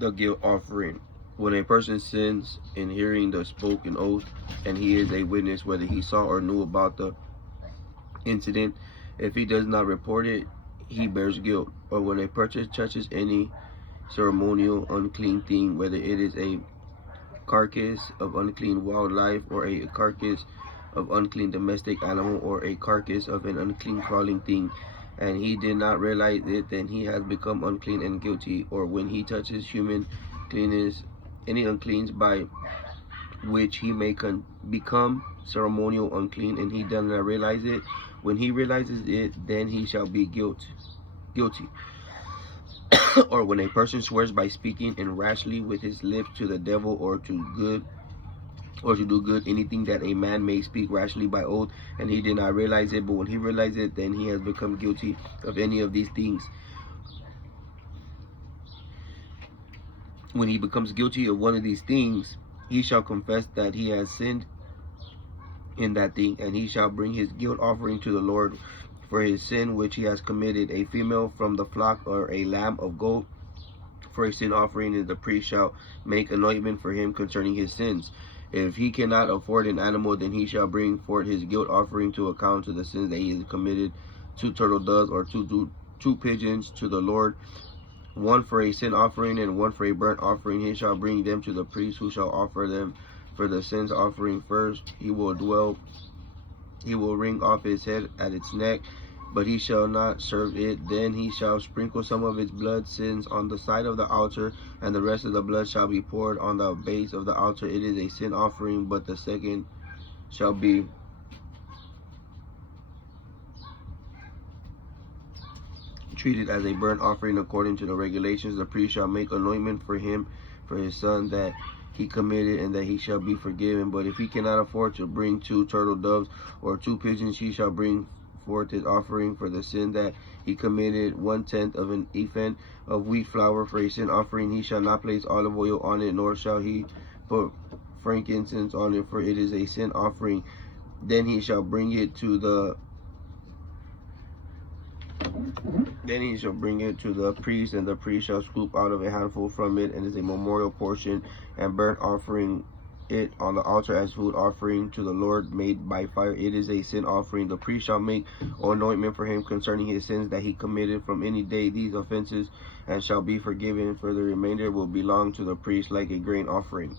The guilt offering. When a person sins in hearing the spoken oath, and he is a witness whether he saw or knew about the incident, if he does not report it, he bears guilt. Or when a person touches any ceremonial unclean thing, whether it is a carcass of unclean wildlife, or a carcass of unclean domestic animal, or a carcass of an unclean crawling thing, and he did not realize it, then he has become unclean and guilty. Or when he touches human cleanness, any uncleans by which he may become ceremonial unclean, and he does not realize it, when he realizes it, then he shall be guilty. Or when a person swears by speaking and rashly with his lips to the devil, or to do good, anything that a man may speak rashly by oath, and he did not realize it, but when he realizes it, then he has become guilty of any of these things. When he becomes guilty of one of these things, he shall confess that he has sinned in that thing, and he shall bring his guilt offering to the Lord for his sin which he has committed, a female from the flock, or a lamb of goat for a sin offering, and the priest shall make anointment for him concerning his sins. If he cannot afford an animal, then he shall bring forth his guilt offering to account to the sins that he has committed, 2 turtle doves or two pigeons to the Lord, one for a sin offering and one for a burnt offering. He shall bring them to the priest, who shall offer them for the sins offering first. He will wring off his head at its neck, but he shall not serve it. Then he shall sprinkle some of its blood sins on the side of the altar, and the rest of the blood shall be poured on the base of the altar. It is a sin offering, but the second shall be treated as a burnt offering according to the regulations. The priest shall make anointment for him for his son that he committed, and that he shall be forgiven. But if he cannot afford to bring 2 turtle doves or 2 pigeons, he shall bring forth his offering for the sin that he committed, 1/10 of an ephah of wheat flour for a sin offering. He shall not place olive oil on it, nor shall he put frankincense on it, for it is a sin offering. Then he shall bring it to the priest, and the priest shall scoop out of a handful from it, and is a memorial portion, and burnt offering it on the altar as food offering to the Lord made by fire. It is a sin offering. The priest shall make anointment for him concerning his sins that he committed from any day these offenses, and shall be forgiven, for the remainder will belong to the priest like a grain offering.